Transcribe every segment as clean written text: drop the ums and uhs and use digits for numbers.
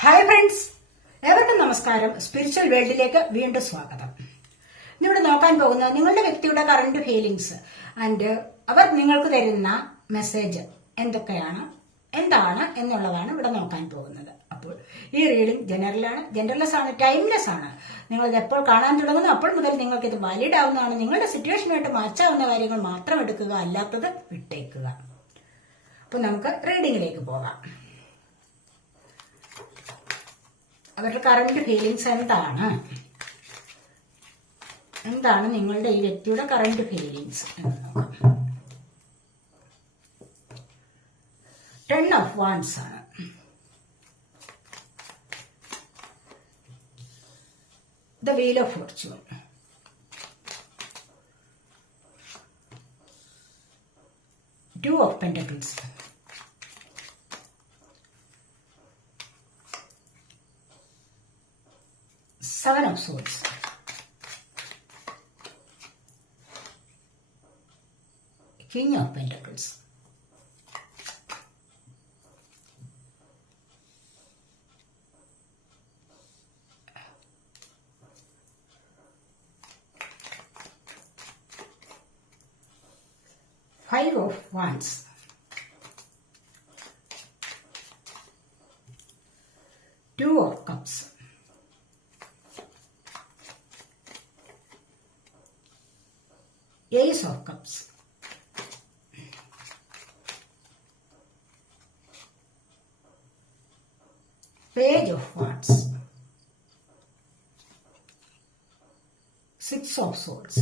Hi friends, ഏവർക്കും നമസ്കാരം. Spiritual വേൾഡിലേക്ക് വീണ്ടും സ്വാഗതം. ഇന്നിവിടെ നോക്കാൻ പോകുന്നത് നിങ്ങളുടെ വ്യക്തിയുടെ കറന്റ് ഫീലിംഗ്സ് ആൻഡ് അവർ നിങ്ങൾക്ക് തരുന്ന മെസ്സേജ് എന്താണ് എന്നുള്ളതാണ് ഇവിടെ നോക്കാൻ പോകുന്നത്. അപ്പോൾ ഈ റീഡിംഗ് ജനറൽലെസ് ആണ്, ടൈംലെസ് ആണ്. നിങ്ങളിത് എപ്പോൾ കാണാൻ തുടങ്ങുന്നു അപ്പോൾ മുതൽ നിങ്ങൾക്ക് ഇത് വാലിഡ് ആവുന്നതാണ്. നിങ്ങളുടെ സിറ്റുവേഷനുമായിട്ട് മാച്ചാവുന്ന കാര്യങ്ങൾ മാത്രം എടുക്കുക, അല്ലാത്തത് വിട്ടേക്കുക. അപ്പോൾ നമുക്ക് റീഡിങ്ങിലേക്ക് പോകാം. അവരുടെ കറന്റ് ഫീലിങ്സ് എന്താണ് നിങ്ങളുടെ ഈ വ്യക്തിയുടെ കറന്റ് ഫീലിങ്സ് എന്ന് നോക്കാം. 10 of Wands ആണ്. The Wheel of Fortune, Two of Pentacles, Seven of Swords, King of Pentacles, Five of Wands, Two of Cups, Ace of Cups, Page of Wands, Six of Swords.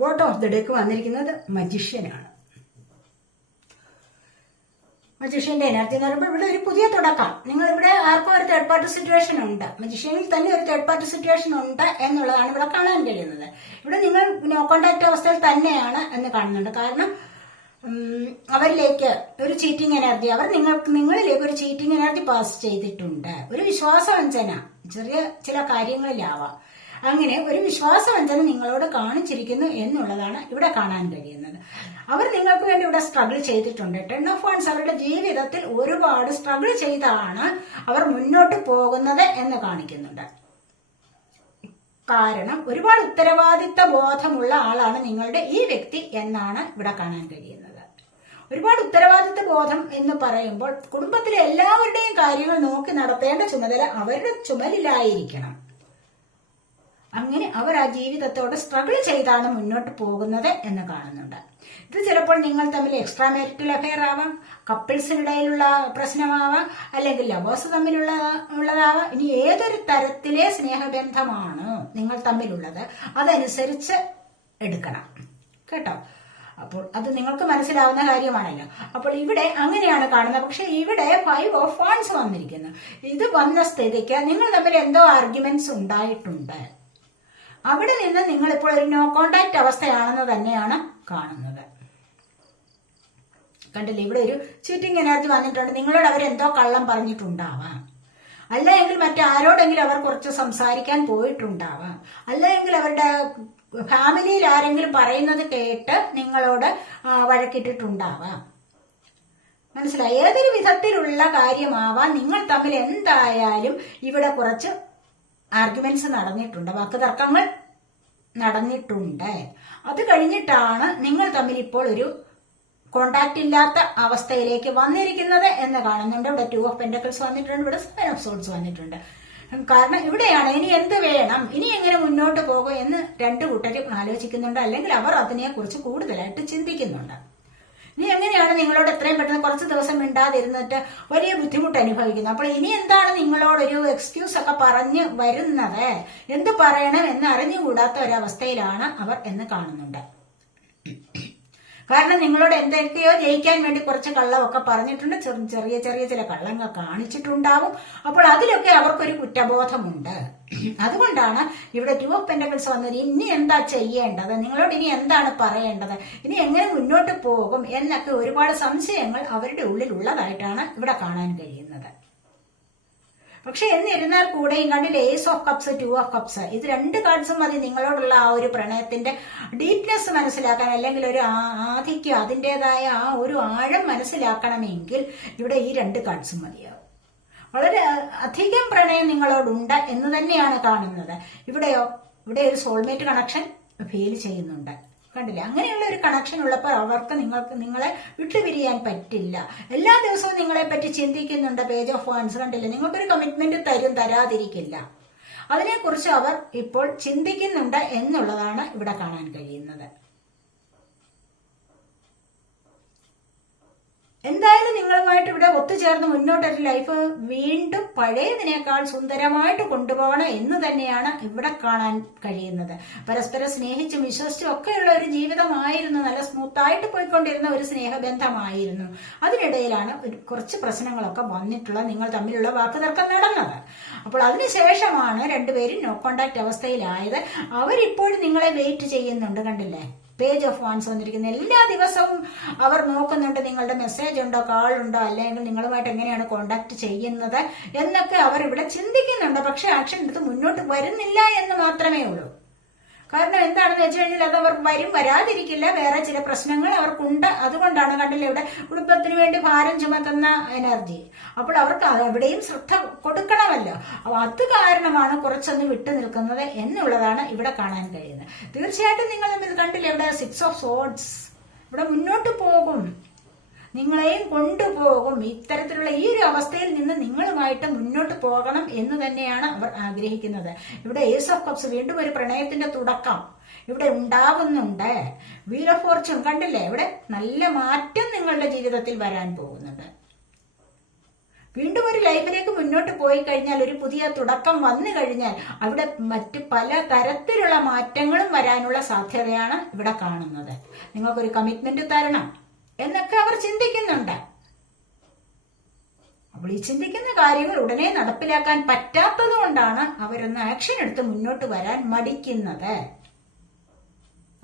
Bottom of the deck വന്നിരിക്കുന്നത് മജീഷ്യനാണ്. മജീഷ്യന്റെ energy എന്ന് പറയുമ്പോൾ ഇവിടെ ഒരു പുതിയ തുടക്കം. നിങ്ങളിവിടെ ആർക്കും ഒരു തേർഡ് പാർട്ടി സിറ്റുവേഷൻ ഉണ്ട്, മജീഷ്യനിൽ തന്നെ ഒരു തേർഡ് പാർട്ടി സിറ്റുവേഷൻ ഉണ്ട് എന്നുള്ളതാണ് ഇവിടെ കാണാൻ കഴിയുന്നത്. ഇവിടെ നിങ്ങൾ നോ കോണ്ടാക്ട് അവസ്ഥയിൽ തന്നെയാണ് എന്ന് കാണുന്നുണ്ട്. കാരണം അവരിലേക്ക് ഒരു ചീറ്റിംഗ് എനർജി, അവർ നിങ്ങളിലേക്ക് ഒരു ചീറ്റിംഗ് എനർജി പാസ് ചെയ്തിട്ടുണ്ട്. ഒരു വിശ്വാസവഞ്ചന ചെറിയ ചില കാര്യങ്ങളിലാവാം. അങ്ങനെ ഒരു വിശ്വാസവഞ്ചന നിങ്ങളോട് കാണിച്ചിരിക്കുന്നു എന്നുള്ളതാണ് ഇവിടെ കാണാൻ കഴിയുന്നത്. അവർ നിങ്ങൾക്ക് വേണ്ടി ഇവിടെ സ്ട്രഗിൾ ചെയ്തിട്ടുണ്ട്. 10 of Wands അവരുടെ ജീവിതത്തിൽ ഒരുപാട് സ്ട്രഗിൾ ചെയ്താണ് അവർ മുന്നോട്ട് പോകുന്നത് എന്ന് കാണിക്കുന്നുണ്ട്. കാരണം ഒരുപാട് ഉത്തരവാദിത്ത ബോധമുള്ള ആളാണ് നിങ്ങളുടെ ഈ വ്യക്തി എന്നാണ് ഇവിടെ കാണാൻ കഴിയുന്നത്. ഒരുപാട് ഉത്തരവാദിത്ത ബോധം എന്ന് പറയുമ്പോൾ കുടുംബത്തിലെ എല്ലാവരുടെയും കാര്യങ്ങൾ നോക്കി നടത്തേണ്ട ചുമതല അവരുടെ ചുമലിലായിരിക്കണം. അങ്ങനെ അവർ ആ ജീവിതത്തോട് സ്ട്രഗിൾ ചെയ്താണ് മുന്നോട്ട് പോകുന്നത് എന്ന് കാണുന്നുണ്ട്. ഇത് ചിലപ്പോൾ നിങ്ങൾ തമ്മിൽ എക്സ്ട്രാ മാരിറ്റൽ അഫെയർ ആവാം, കപ്പിൾസിനിടയിലുള്ള പ്രശ്നമാവാം, അല്ലെങ്കിൽ ലവേഴ്സ് തമ്മിലുള്ളതാവാം. ഇനി ഏതൊരു തരത്തിലെ സ്നേഹബന്ധമാണ് നിങ്ങൾ തമ്മിലുള്ളത് അതനുസരിച്ച് എടുക്കണം കേട്ടോ. അപ്പോൾ അത് നിങ്ങൾക്ക് മനസ്സിലാവുന്ന കാര്യമാണല്ലോ. അപ്പോൾ ഇവിടെ അങ്ങനെയാണ് കാണുന്നത്. പക്ഷെ ഇവിടെ 5 of Wands വന്നിരിക്കുന്നു. ഇത് വന്ന സ്ഥിതിക്ക് നിങ്ങൾ തമ്മിൽ എന്തോ ആർഗ്യുമെന്റ്സ് ഉണ്ടായിട്ടുണ്ട്. അവിടെ നിന്ന് നിങ്ങളിപ്പോൾ ഒരു നോ കോണ്ടാക്ട് അവസ്ഥയാണെന്ന് തന്നെയാണ് കാണുന്നത്. കണ്ടില്ലേ, ഇവിടെ ഒരു ചീറ്റിംഗ് എനർജി വന്നിട്ടുണ്ട്. നിങ്ങളോട് അവരെന്തോ കള്ളം പറഞ്ഞിട്ടുണ്ടാവാം, അല്ലെങ്കിൽ മറ്റാരോടെങ്കിലും അവർ കുറച്ച് സംസാരിക്കാൻ പോയിട്ടുണ്ടാവാം, അല്ലെങ്കിൽ അവരുടെ ഫാമിലിയിൽ ആരെങ്കിലും പറയുന്നത് കേട്ട് നിങ്ങളോട് വഴക്കിട്ടിട്ടുണ്ടാവാം. മനസ്സിലായി? ഏതൊരു വിധത്തിലുള്ള കാര്യമാവാം, നിങ്ങൾ തമ്മിൽ എന്തായാലും ഇവിടെ കുറച്ച് ആർഗ്യുമെന്റ്സ് നടന്നിട്ടുണ്ട്, വാക്കുതർക്കങ്ങൾ നടന്നിട്ടുണ്ട്. അത് കഴിഞ്ഞിട്ടാണ് നിങ്ങൾ തമ്മിൽ ഇപ്പോൾ ഒരു കോണ്ടാക്ട് ഇല്ലാത്ത അവസ്ഥയിലേക്ക് വന്നിരിക്കുന്നത് എന്ന് കാണുന്നുണ്ട്. ഇവിടെ 2 of Pentacles വന്നിട്ടുണ്ട്, ഇവിടെ 7 of Swords വന്നിട്ടുണ്ട്. കാരണം ഇവിടെയാണ് ഇനി എന്ത് വേണം, ഇനി എങ്ങനെ മുന്നോട്ട് പോകും എന്ന് രണ്ടു കൂട്ടരും ആലോചിക്കുന്നുണ്ട്, അല്ലെങ്കിൽ അവർ അതിനെക്കുറിച്ച് കൂടുതലായിട്ട് ചിന്തിക്കുന്നുണ്ട്. ഇനി എങ്ങനെയാണ് നിങ്ങളോട് എത്രയും പെട്ടെന്ന് കുറച്ച് ദിവസം മിണ്ടാതിരുന്നിട്ട് വലിയ ബുദ്ധിമുട്ട് അനുഭവിക്കുന്നത്. അപ്പോൾ ഇനി എന്താണ് നിങ്ങളോടൊരു എക്സ്ക്യൂസ് ഒക്കെ പറഞ്ഞ് വരുന്നത്, എന്ത് പറയണം എന്ന് അറിഞ്ഞുകൂടാത്ത ഒരവസ്ഥയിലാണ് അവർ എന്ന് കാണുന്നുണ്ട്. കാരണം നിങ്ങളോട് എന്തൊക്കെയോ ജയിക്കാൻ വേണ്ടി കുറച്ച് കള്ളമൊക്കെ പറഞ്ഞിട്ടുണ്ട്, ചെറിയ ചെറിയ ചില കള്ളങ്ങൾ കാണിച്ചിട്ടുണ്ടാവും. അപ്പോൾ അതിലൊക്കെ അവർക്കൊരു കുറ്റബോധമുണ്ട്. അതുകൊണ്ടാണ് ഇവിടെ 2 of Pentacles വന്നത്. ഇനി എന്താ ചെയ്യേണ്ടത്, നിങ്ങളോട് ഇനി എന്താണ് പറയേണ്ടത്, ഇനി എങ്ങനെ മുന്നോട്ട് പോകും എന്നൊക്കെ ഒരുപാട് സംശയങ്ങൾ അവരുടെ ഉള്ളിൽ ഉള്ളതായിട്ടാണ് ഇവിടെ കാണാൻ കഴിയുന്നത്. പക്ഷെ എന്നിരുന്നാൽ കൂടെയും കണ്ടില്ലേ, ace of cups, 2 of cups, ഇത് രണ്ട് കാർഡ്സും മതി നിങ്ങളോടുള്ള ആ ഒരു പ്രണയത്തിന്റെ ഡീപ്നെസ് മനസ്സിലാക്കാൻ, അല്ലെങ്കിൽ ഒരു ആധിക്യം, അതിൻ്റെതായ ആ ഒരു ആഴം മനസ്സിലാക്കണമെങ്കിൽ ഇവിടെ ഈ രണ്ട് കാർഡ്സും മതിയാവും. വളരെ അധികം പ്രണയം നിങ്ങളോടുണ്ട് എന്ന് തന്നെയാണ് കാണുന്നത്. ഇവിടെയോ, ഇവിടെ ഒരു സോൾമേറ്റ് കണക്ഷൻ ഫീൽ ചെയ്യുന്നുണ്ട്. കണ്ടില്ലേ? അങ്ങനെയുള്ള ഒരു കണക്ഷൻ ഉള്ളപ്പോൾ അവർക്ക് നിങ്ങളെ വിട്ടുപിരിയാൻ പറ്റില്ല. എല്ലാ ദിവസവും നിങ്ങളെ പറ്റി ചിന്തിക്കുന്നുണ്ട്. പേജ് ഓഫ് വാൻസ് കണ്ടില്ലേ? നിങ്ങൾക്കൊരു കമ്മിറ്റ്മെന്റ് തരാതിരിക്കില്ല. അതിനെക്കുറിച്ച് അവർ ഇപ്പോൾ ചിന്തിക്കുന്നുണ്ട് എന്നുള്ളതാണ് ഇവിടെ കാണാൻ കഴിയുന്നത്. എന്തായാലും നിങ്ങളുമായിട്ട് ഇവിടെ ഒത്തുചേർന്ന് മുന്നോട്ടൊരു ലൈഫ് വീണ്ടും പഴയതിനേക്കാൾ സുന്ദരമായിട്ട് കൊണ്ടുപോകണം എന്ന് തന്നെയാണ് ഇവിടെ കാണാൻ കഴിയുന്നത്. പരസ്പരം സ്നേഹിച്ചും വിശ്വസിച്ചും ഒക്കെയുള്ള ഒരു ജീവിതമായിരുന്നു. നല്ല സ്മൂത്തായിട്ട് പോയിക്കൊണ്ടിരുന്ന ഒരു സ്നേഹബന്ധമായിരുന്നു. അതിനിടയിലാണ് കുറച്ച് പ്രശ്നങ്ങളൊക്കെ വന്നിട്ടുള്ള നിങ്ങൾ തമ്മിലുള്ള വാക്കുതർക്കം നടന്നത്. അപ്പോൾ അതിനുശേഷമാണ് രണ്ടുപേരും നോ കോണ്ടാക്ട് അവസ്ഥയിലായത്. അവരിപ്പോഴും നിങ്ങളെ വെയിറ്റ് ചെയ്യുന്നുണ്ട്. കണ്ടില്ലേ? പേജ് ഓഫ് വാൻസ് വന്നിരിക്കുന്നത്. എല്ലാ ദിവസവും അവർ നോക്കുന്നുണ്ട് നിങ്ങളുടെ മെസ്സേജ് ഉണ്ടോ, കാൾ ഉണ്ടോ, അല്ലെങ്കിൽ നിങ്ങളുമായിട്ട് എങ്ങനെയാണ് കോണ്ടാക്ട് ചെയ്യുന്നത് എന്നൊക്കെ അവർ ഇവിടെ ചിന്തിക്കുന്നുണ്ട്. പക്ഷെ ആക്ഷൻ എടുത്ത് മുന്നോട്ട് വരുന്നില്ല എന്ന് മാത്രമേ ഉള്ളൂ. കാരണം എന്താണെന്ന് വെച്ച് കഴിഞ്ഞാൽ അത് അവർ വരാതിരിക്കില്ല. വേറെ ചില പ്രശ്നങ്ങൾ അവർക്കുണ്ട്. അതുകൊണ്ടാണ് കണ്ടില്ല ഇവിടെ കുടുംബത്തിന് വേണ്ടി ഭാരം ചുമക്കുന്ന എനർജി. അപ്പോൾ അവർക്ക് എവിടെയും ശ്രദ്ധ കൊടുക്കണമല്ലോ. അപ്പൊ അത് കാരണമാണ് കുറച്ചൊന്ന് വിട്ടു നിൽക്കുന്നത് എന്നുള്ളതാണ് ഇവിടെ കാണാൻ കഴിയുന്നത്. തീർച്ചയായിട്ടും നിങ്ങൾ ഇത് കണ്ടില്ല, ഇവിടെ 6 ഓഫ് സോർഡ്സ് ഇവിടെ മുന്നോട്ട് പോകും, നിങ്ങളെയും കൊണ്ടുപോകും. ഇത്തരത്തിലുള്ള ഈ ഒരു അവസ്ഥയിൽ നിന്ന് നിങ്ങളുമായിട്ട് മുന്നോട്ട് പോകണം എന്ന് തന്നെയാണ് അവർ ആഗ്രഹിക്കുന്നത്. ഇവിടെ ഏസ് ഓഫ് കപ്സ്, വീണ്ടും ഒരു പ്രണയത്തിന്റെ തുടക്കം ഇവിടെ ഉണ്ടാവുന്നുണ്ട്. വീൽ ഓഫ് ഫോർച്യൂൺ കണ്ടില്ലേ? ഇവിടെ നല്ല മാറ്റം നിങ്ങളുടെ ജീവിതത്തിൽ വരാൻ പോകുന്നുണ്ട്. വീണ്ടും ഒരു ലൈഫിലേക്ക് മുന്നോട്ട് പോയി കഴിഞ്ഞാൽ, ഒരു പുതിയ തുടക്കം വന്നു കഴിഞ്ഞാൽ അവിടെ മറ്റ് പല തരത്തിലുള്ള മാറ്റങ്ങളും വരാനുള്ള സാധ്യതയാണ് ഇവിടെ കാണുന്നത്. നിങ്ങൾക്കൊരു കമ്മിറ്റ്മെന്റ് തരണം എന്നൊക്കെ അവർ ചിന്തിക്കുന്നുണ്ട്. അപ്പോൾ ഈ ചിന്തിക്കുന്ന കാര്യങ്ങൾ ഉടനെ നടപ്പിലാക്കാൻ പറ്റാത്തത് കൊണ്ടാണ് അവരൊന്ന് ആക്ഷൻ എടുത്ത് മുന്നോട്ട് വരാൻ മടിക്കുന്നത്.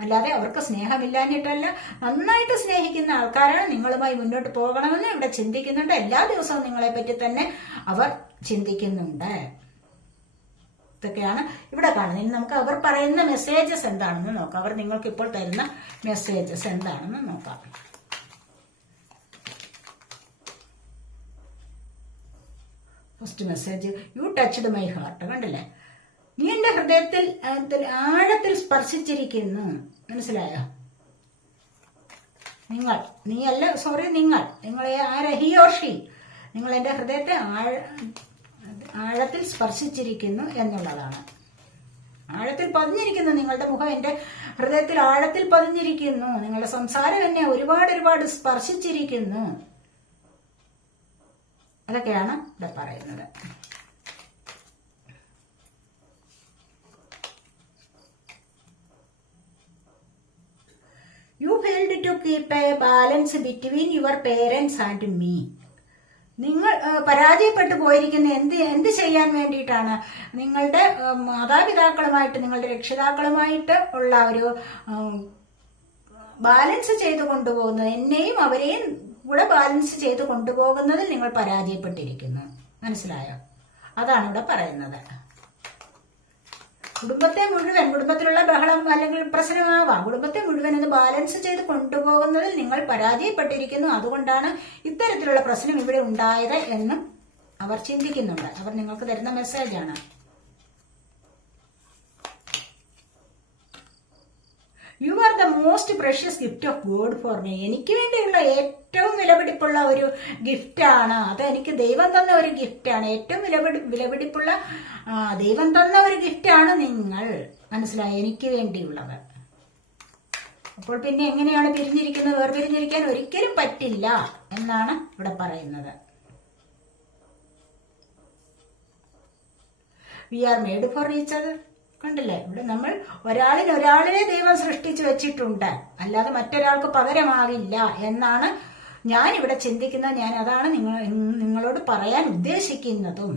അല്ലാതെ അവർക്ക് സ്നേഹമില്ലാഞ്ഞിട്ടല്ല, നന്നായിട്ട് സ്നേഹിക്കുന്ന ആൾക്കാരാണ്. നിങ്ങളുമായി മുന്നോട്ട് പോകണമെന്ന് ഇവിടെ ചിന്തിക്കുന്നുണ്ട്. എല്ലാ ദിവസവും നിങ്ങളെ പറ്റി തന്നെ അവർ ചിന്തിക്കുന്നുണ്ട്. ഇതൊക്കെയാണ് ഇവിടെ കാണുന്നത്. ഇനി നമുക്ക് അവർ പറയുന്ന മെസ്സേജസ് എന്താണെന്ന് നോക്കാം. അവർ നിങ്ങൾക്ക് ഇപ്പോൾ തരുന്ന മെസ്സേജസ് എന്താണെന്ന് നോക്കാം. First message, you touched my heart. കണ്ടില്ലേ? നീ എന്റെ ഹൃദയത്തിൽ ആഴത്തിൽ സ്പർശിച്ചിരിക്കുന്നു. മനസ്സിലായോ? നിങ്ങളെ ആരാ? He or she. നിങ്ങൾ എന്റെ ഹൃദയത്തെ ആഴത്തിൽ സ്പർശിച്ചിരിക്കുന്നു എന്നുള്ളതാണ്. ആഴത്തിൽ പതിഞ്ഞിരിക്കുന്നു. നിങ്ങളുടെ മുഖം എന്റെ ഹൃദയത്തിൽ ആഴത്തിൽ പതിഞ്ഞിരിക്കുന്നു. നിങ്ങളുടെ സംസാരം എന്നെ ഒരുപാട് സ്പർശിച്ചിരിക്കുന്നു. അതൊക്കെയാണ് ഇവിടെ പറയുന്നത്. You failed to keep a balance between your parents and me. നിങ്ങൾ പരാജയപ്പെട്ടു പോയിരിക്കുന്ന എന്ത് ചെയ്യാൻ വേണ്ടിയിട്ടാണ്? നിങ്ങളുടെ മാതാപിതാക്കളുമായിട്ട്, നിങ്ങളുടെ രക്ഷിതാക്കളുമായിട്ട് ഉള്ള ഒരു ബാലൻസ് ചെയ്തു കൊണ്ടുപോകുന്നത്, എന്നെയും അവരെയും കൂടെ ബാലൻസ് ചെയ്ത് കൊണ്ടുപോകുന്നതിൽ നിങ്ങൾ പരാജയപ്പെട്ടിരിക്കുന്നു. മനസ്സിലായോ? അതാണ് ഇവിടെ പറയുന്നത്. കുടുംബത്തിലുള്ള ബഹളം അല്ലെങ്കിൽ പ്രശ്നമാവാം. കുടുംബത്തെ മുഴുവൻ ഒന്ന് ബാലൻസ് ചെയ്ത് കൊണ്ടുപോകുന്നതിൽ നിങ്ങൾ പരാജയപ്പെട്ടിരിക്കുന്നു. അതുകൊണ്ടാണ് ഇത്തരത്തിലുള്ള പ്രശ്നം ഇവിടെ ഉണ്ടായത് എന്നും അവർ ചിന്തിക്കുന്നുണ്ട്. അവർ നിങ്ങൾക്ക് തരുന്ന മെസ്സേജാണ്. You are the most precious gift of God for me. എനിക്ക് വേണ്ടിയുള്ള ഏറ്റവും വിലപിടിപ്പുള്ള ഒരു ഗിഫ്റ്റാണ് അത്. എനിക്ക് ദൈവം തന്ന ഒരു ഗിഫ്റ്റാണ്. ഏറ്റവും വിലപിടിപ്പുള്ള ദൈവം തന്ന ഒരു ഗിഫ്റ്റാണ് നിങ്ങൾ. മനസ്സിലായി? എനിക്ക് വേണ്ടിയുള്ളത്. അപ്പോൾ പിന്നെ എങ്ങനെയാണ് പിരിഞ്ഞിരിക്കുന്നത്? വേർപിരിഞ്ഞിരിക്കാൻ ഒരിക്കലും പറ്റില്ല എന്നാണ് ഇവിടെ പറയുന്നത്. We are made for each other. കണ്ടില്ലേ? ഇവിടെ നമ്മൾ ഒരാളിനെ ദൈവം സൃഷ്ടിച്ചു വെച്ചിട്ടുണ്ട്, അല്ലാതെ മറ്റൊരാൾക്ക് പകരമാകില്ല എന്നാണ് ഞാൻ ഇവിടെ ചിന്തിക്കുന്നത്. ഞാൻ അതാണ് നിങ്ങളോട് പറയാൻ ഉദ്ദേശിക്കുന്നതും.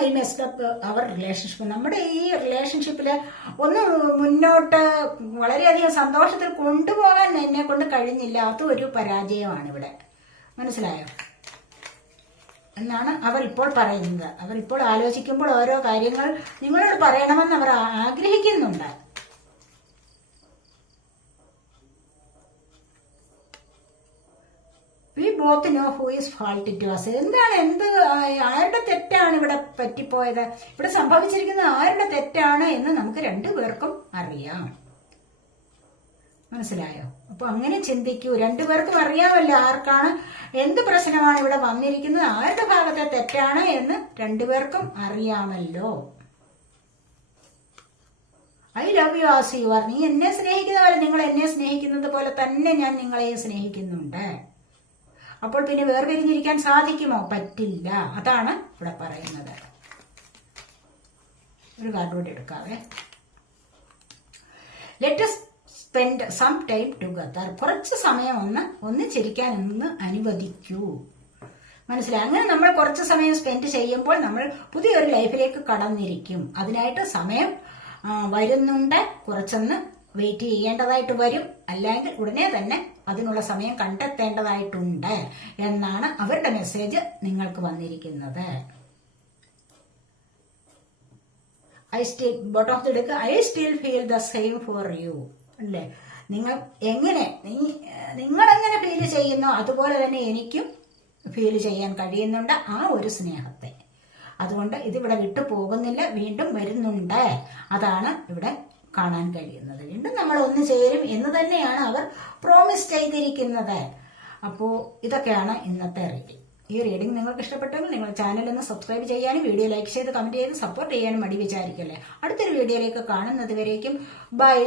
I messed up our relationship. നമ്മുടെ ഈ റിലേഷൻഷിപ്പില് ഒന്ന് മുന്നോട്ട് വളരെയധികം സന്തോഷത്തിൽ കൊണ്ടുപോകാൻ എന്നെ കൊണ്ട് കഴിഞ്ഞില്ല. അതും ഒരു പരാജയമാണ് ഇവിടെ. മനസ്സിലായോ? എന്നാണ് അവർ ഇപ്പോൾ പറയുന്നത്. അവർ ഇപ്പോൾ ആലോചിക്കുമ്പോൾ ഓരോ കാര്യങ്ങൾ നിങ്ങളോട് പറയണമെന്ന് അവർ ആഗ്രഹിക്കുന്നുണ്ട്. We both know who is fault to us. ആരുടെ തെറ്റാണ് ഇവിടെ പറ്റിപ്പോയത്, ഇവിടെ സംഭവിച്ചിരിക്കുന്നത് ആരുടെ തെറ്റാണ് എന്ന് നമുക്ക് രണ്ടുപേർക്കും അറിയാം. മനസ്സിലായോ? അപ്പൊ അങ്ങനെ ചിന്തിക്കൂ. രണ്ടുപേർക്കും അറിയാമല്ലോ ആർക്കാണ് എന്ത് പ്രശ്നമാണ് ഇവിടെ വന്നിരിക്കുന്നത്, ആരുടെ ഭാഗത്തെ തെറ്റാണ് എന്ന് രണ്ടുപേർക്കും അറിയാമല്ലോ. I love you as you are. നീ എന്നെ സ്നേഹിക്കുന്ന പോലെ, നിങ്ങൾ എന്നെ സ്നേഹിക്കുന്നത് പോലെ തന്നെ ഞാൻ നിങ്ങളെ സ്നേഹിക്കുന്നുണ്ട്. അപ്പോൾ പിന്നെ വേർപിരിഞ്ഞിരിക്കാൻ സാധിക്കുമോ? പറ്റില്ല. അതാണ് ഇവിടെ പറയുന്നത്. ഒരു കാർഡ് കൂടി എടുക്കാവേ. Let us spend some time together. കുറച്ച് സമയം ഒന്നിച്ചിരിക്കാൻ അനുവദിക്കൂ. മനസ്സിലായി? അങ്ങനെ നമ്മൾ കുറച്ച് സമയം സ്പെൻഡ് ചെയ്യുമ്പോൾ നമ്മൾ പുതിയൊരു ലൈഫിലേക്ക് കടന്നിരിക്കും. അതിനായിട്ട് സമയം വരുന്നുണ്ട്. കുറച്ചൊന്ന് വെയിറ്റ് ചെയ്യേണ്ടതായിട്ട് വരും. അല്ലെങ്കിൽ ഉടനെ തന്നെ അതിനുള്ള സമയം കണ്ടെത്തേണ്ടതായിട്ടുണ്ട് എന്നാണ് അവരുടെ മെസ്സേജ് നിങ്ങൾക്ക് വന്നിരിക്കുന്നത്. I still feel the same for you. അല്ലേ? നിങ്ങൾ എങ്ങനെ ഫീൽ ചെയ്യുന്നോ അതുപോലെ തന്നെ എനിക്കും ഫീൽ ചെയ്യാൻ കഴിയുന്നുണ്ട് ആ ഒരു സ്നേഹത്തെ. അതുകൊണ്ട് ഇതിവിടെ വിട്ടു പോകുന്നില്ല, വീണ്ടും വരുന്നുണ്ട്. അതാണ് ഇവിടെ കാണാൻ കഴിയുന്നത്. വീണ്ടും നമ്മൾ ഒന്നു ചേരും എന്ന് തന്നെയാണ് അവർ പ്രോമിസ് ചെയ്തിരിക്കുന്നത്. അപ്പോൾ ഇതൊക്കെയാണ് ഇന്നത്തെ റീഡിംഗ്. ഈ റീഡിംഗ് നിങ്ങൾക്ക് ഇഷ്ടപ്പെട്ടെങ്കിൽ നിങ്ങൾ ചാനൽ ഒന്ന് സബ്സ്ക്രൈബ് ചെയ്യാനും വീഡിയോ ലൈക്ക് ചെയ്ത് കമന്റ് ചെയ്ത് സപ്പോർട്ട് ചെയ്യാനും മടി വിചാരിക്കല്ലേ. അടുത്തൊരു വീഡിയോയിലേക്ക് കാണുന്നത് വരേക്കും ബൈ.